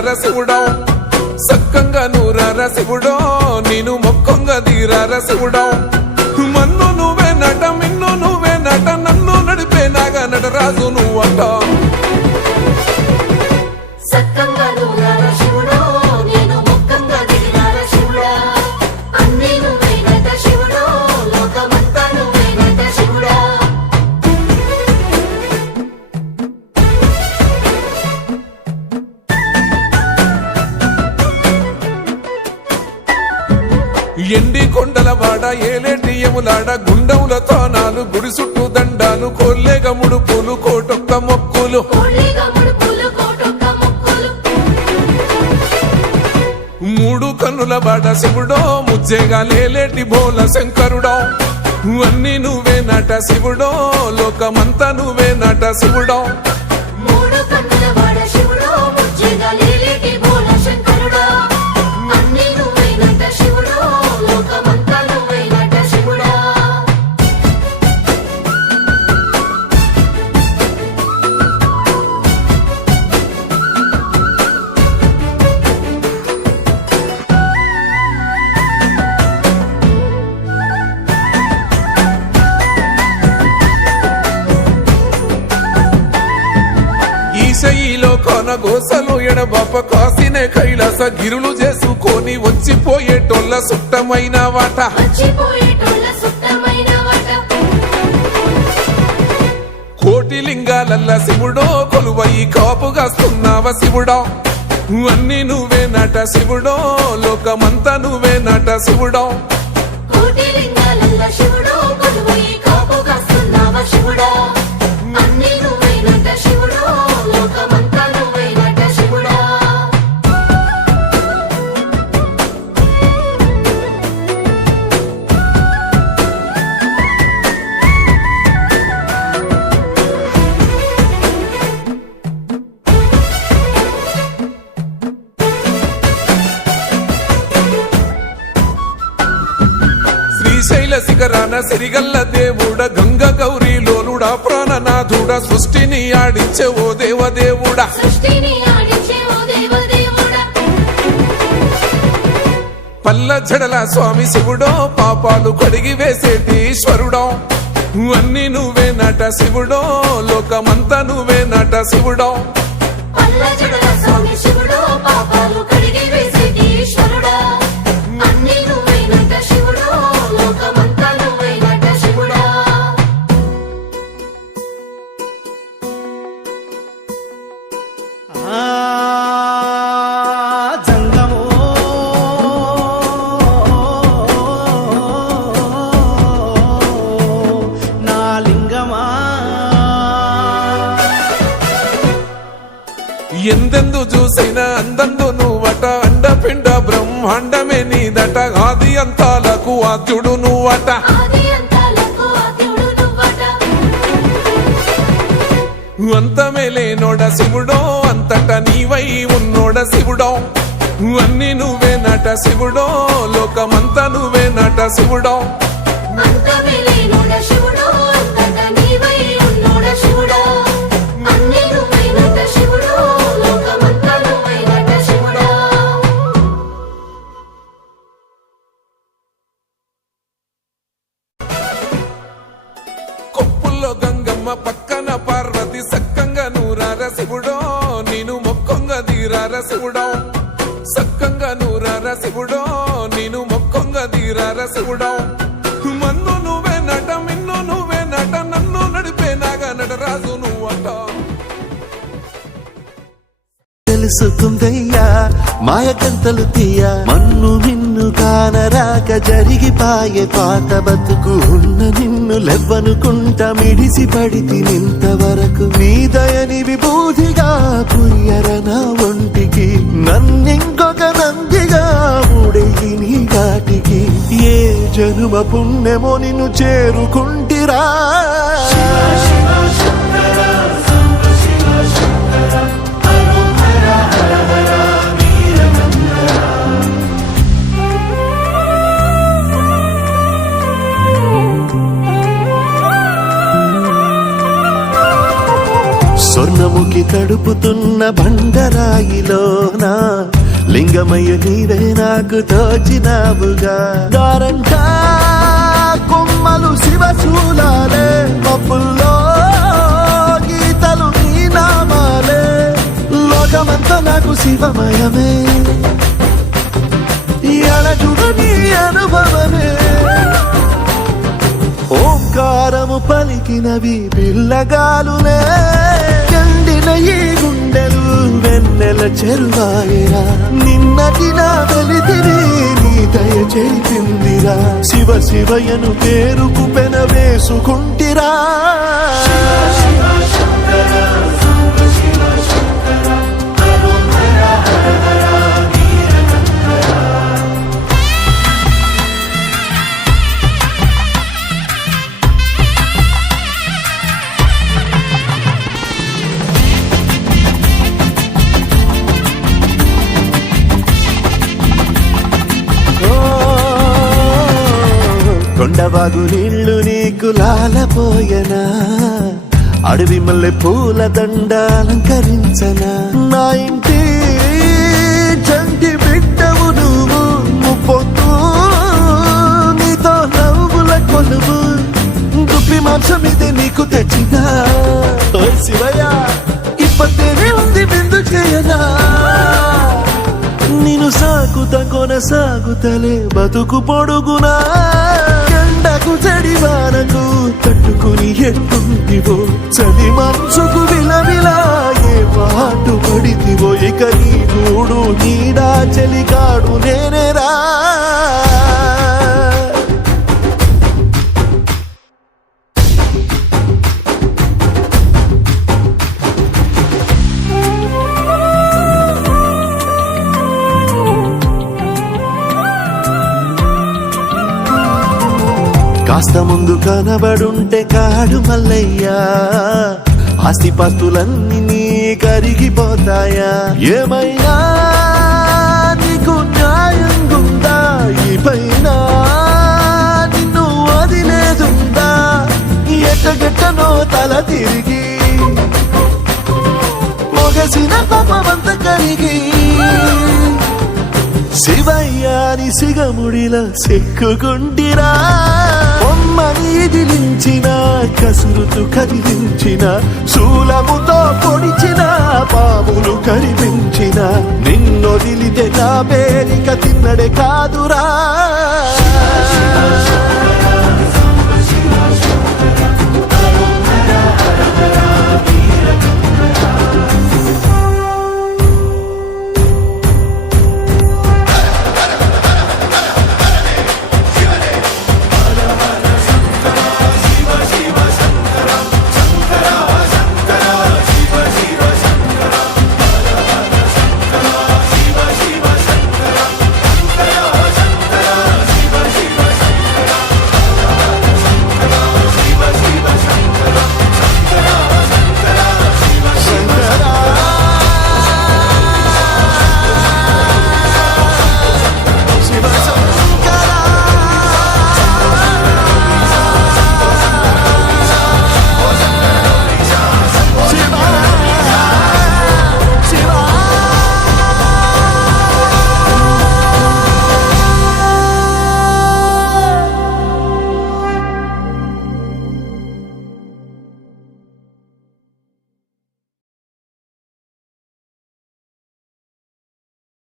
తీరార శివుడో సక్కంగా నూరార శివుడో నేను మొక్కంగా తీరార శివుడో మన్ను నువ్వే నట మిన్ను నువ్వే నట నన్ను నడిపే నాగా నటరాజు నువ్వంట ఎండి కొండల వాడ ఏలేటి యములాడ గుండముల తానాలు గుడి చుట్టూ దండాలు కోల్లేగ ముడుపులు కోటొక్క మొక్కులు మూడు కన్నుల బాడ శివుడో ముజ్జేగా లేలేటి బోల శంకరుడో అన్ని నువ్వే నట శివుడో లోకమంతా నువ్వే నట శివుడో ఈశయిలో కొన గోసలు ఎడబాప కాసినే కైలాస గిరులు చేసుకొని వచ్చిపోయేటోళ్ళ సుట్టమైన వాట కోటి లింగాలల్ల శివుడో కొలువై కాపుగాస్తున్నావ శివుడో అన్ని నువ్వే నట శివుడో లోకమంతా నువ్వే నట శివుడో శ్రీశైల శిఖరాన సిరిగల్ల దేవుడ గంగ గౌరీ లోలుడా ప్రాణనాథుడా సృష్టిని ఆడించే ఓ దేవదేవుడా పల్ల జడల స్వామి శివుడో పాపాలు కడిగి వేసేటి ఈశ్వరుడో అన్ని నువ్వే నట శివుడో లోకమంతా నువ్వే నట శివుడో ఎందెందు చూసైనా అందందు నువ్వట అండపిండ బ్రహ్మాండమే నీదట ఆది అంతాలకు ఆద్యుడు నువ్వట అంతమే లేనోడ శివుడో అంతట నీవై ఉన్నోడ శివుడో అన్ని నువ్వే నట శివుడో లోకమంతా నువ్వే నట శివుడో గంగమ్మ పక్కన పార్వతి సక్కంగా నూరార శివుడో నేను మొక్కంగా తీరార శివుడో సక్కంగా నూరార శివుడో నేను మొక్కంగా తీరార శివుడో మన్ను నువ్వే నట మిన్ను నువ్వే నట నన్ను నడిపే నాగా నటరాజు నువ్వంట తెలుసుకుందయ్యా మాయకంతలు తీయ మన్ను నిన్ను కానరాక జరిగిపాయే పాత బతుకు ఉన్న నిన్ను లెవ్వనుకుంటా మిడిసి పడితి నింతవరకు నీ దయని విభూతిగా పుయ్యరన ఒంటికి నన్నింకొక నందిగా ముడెయ్యి నీ ఘాటికి ఏ జనుమ పుణ్యమో నిన్ను చేరుకుంటిరా స్వర్ణముఖి తడుపుతున్న బండరాయిలోనా లింగమయ్య నీవే నాకు తోచినావుగా దారంటా కొమ్మలు శివశూలాలే మబ్బుల్లో గీతలు నీ నామాలే లోకమంతా నాకు శివమయమే ఎడజుడు నీ అనుభవమే ఓంకారము పలికినవి పిల్లగాలునే ఎండిన ఈ గుండెలు వెన్నెల చెరువాయరా నిన్నటి నా వెలితిరి నీ దయ చెరిపిందిరా శివ శివయను పేరుకు పెన వేసుకుంటిరా కొండవాగు నీళ్లు నీకు లాలపోయనా అడవి మల్లె పూల దండ అలంకరించనా నా ఇంటి చంటి బిడ్డవు నువ్వు ముప్పొద్దు నీతో నవ్వుల కొలువు దుప్పి మాంసం ఇది నీకు తెచ్చినా ఓ శివయ్య ఇప్పటినే ఉంది బిందు చేయనా నిన్ను సాగుత కొనసాగుతలే బతుకు పొడుగునా ఎండకు చడివానకు తట్టుకుని ఎట్టుంటివో చలి మనసుకు విలవిలా ఏ పాటు పడితివో ఇక నీ గూడు నీడా చలికాడు నేనేరా కాస్త ముందు కనబడుంటే కాడు మల్లయ్యా ఆస్తిపాస్తులన్నీ నీ కరిగిపోతాయా ఏమైనా నీకు న్యాయం గుందా ఈ పైన నిన్ను వదిలేదుందా ఎట్టగెట్టనో తల తిరిగి మొగసిన పాపమంత కరిగి శివయ్యాని సిగముడిలా సిక్కుకుంటిరా బొమ్మని దిలించిన కసురుతూ కదిలించిన శూలముతో పొడిచిన పాములు కరిపించిన నిన్నొదిలితే నా పేరిక తిన్నడే కాదురా